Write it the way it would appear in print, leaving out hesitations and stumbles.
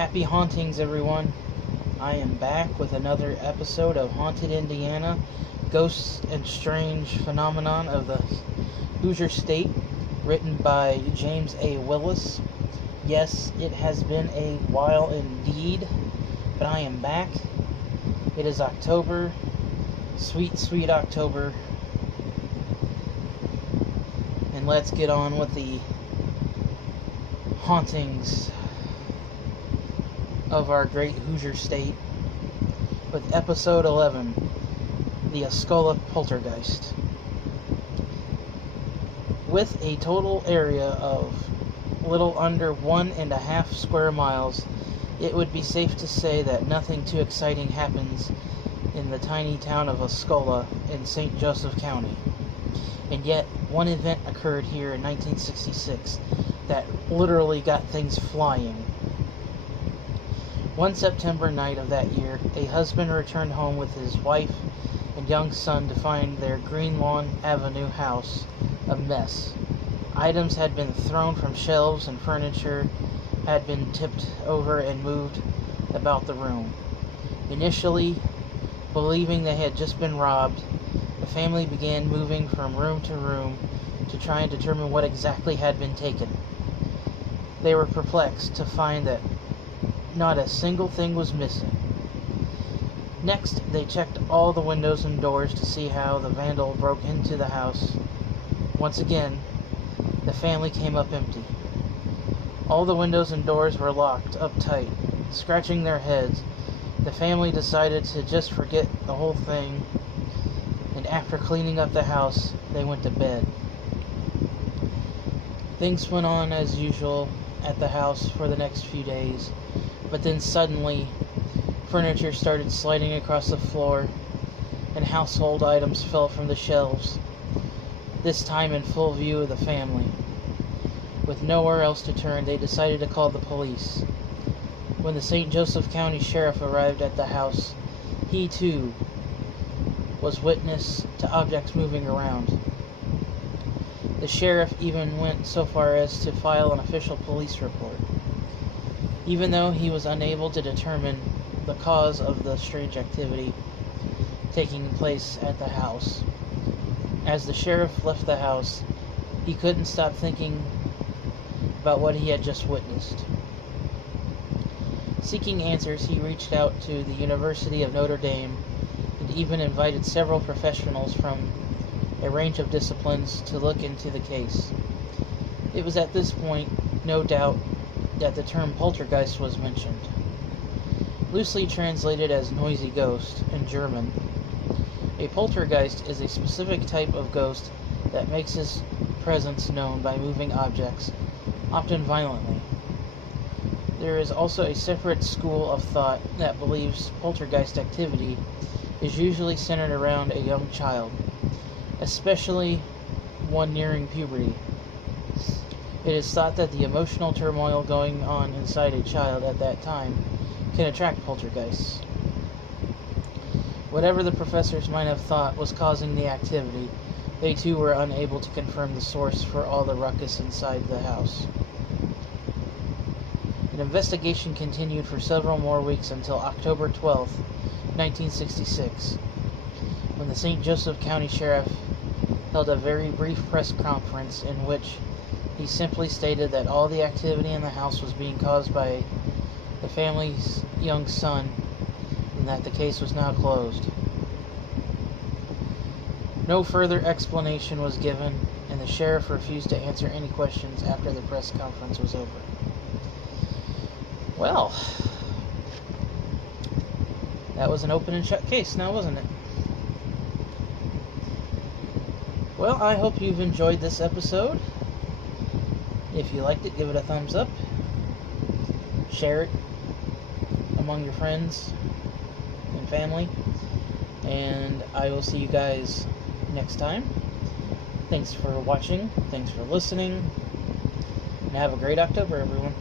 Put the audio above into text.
Happy Hauntings, everyone. I am back with another episode of Haunted Indiana, Ghosts and Strange Phenomenon of the Hoosier State, written by James A. Willis. Yes, it has been a while indeed, but I am back. It is October, sweet, sweet October, and let's get on with the hauntings of our great Hoosier State with episode 11, the Osceola Poltergeist. With a total area of little under 1.5 square miles, it would be safe to say that nothing too exciting happens in the tiny town of Osceola in St. Joseph County. And yet, one event occurred here in 1966 that literally got things flying. One September night of that year, a husband returned home with his wife and young son to find their Green Lawn Avenue house a mess. Items had been thrown from shelves and furniture had been tipped over and moved about the room. Initially, believing they had just been robbed, the family began moving from room to room to try and determine what exactly had been taken. They were perplexed to find that not a single thing was missing. Next, they checked all the windows and doors to see how the vandal broke into the house. Once again, the family came up empty. All the windows and doors were locked up tight. Scratching their heads, the family decided to just forget the whole thing, and after cleaning up the house, they went to bed. Things went on as usual at the house for the next few days, but then suddenly, furniture started sliding across the floor, and household items fell from the shelves, this time in full view of the family. With nowhere else to turn, they decided to call the police. When the St. Joseph County Sheriff arrived at the house, he too was witness to objects moving around. The sheriff even went so far as to file an official police report. Even though he was unable to determine the cause of the strange activity taking place at the house, as the sheriff left the house, he couldn't stop thinking about what he had just witnessed. Seeking answers, he reached out to the University of Notre Dame and even invited several professionals from a range of disciplines to look into the case. It was at this point, no doubt, that the term poltergeist was mentioned. Loosely translated as noisy ghost in German, a poltergeist is a specific type of ghost that makes his presence known by moving objects, often violently. There is also a separate school of thought that believes poltergeist activity is usually centered around a young child, especially one nearing puberty. It is thought that the emotional turmoil going on inside a child at that time can attract poltergeists. Whatever the professors might have thought was causing the activity, they too were unable to confirm the source for all the ruckus inside the house. An investigation continued for several more weeks until October 12th, 1966, when the St. Joseph County Sheriff held a very brief press conference in which he simply stated that all the activity in the house was being caused by the family's young son, and that the case was now closed. No further explanation was given, and the sheriff refused to answer any questions after the press conference was over. Well, that was an open and shut case now, wasn't it? Well, I hope you've enjoyed this episode. If you liked it, give it a thumbs up. Share it among your friends and family. And I will see you guys next time. Thanks for watching. Thanks for listening. And have a great October, everyone.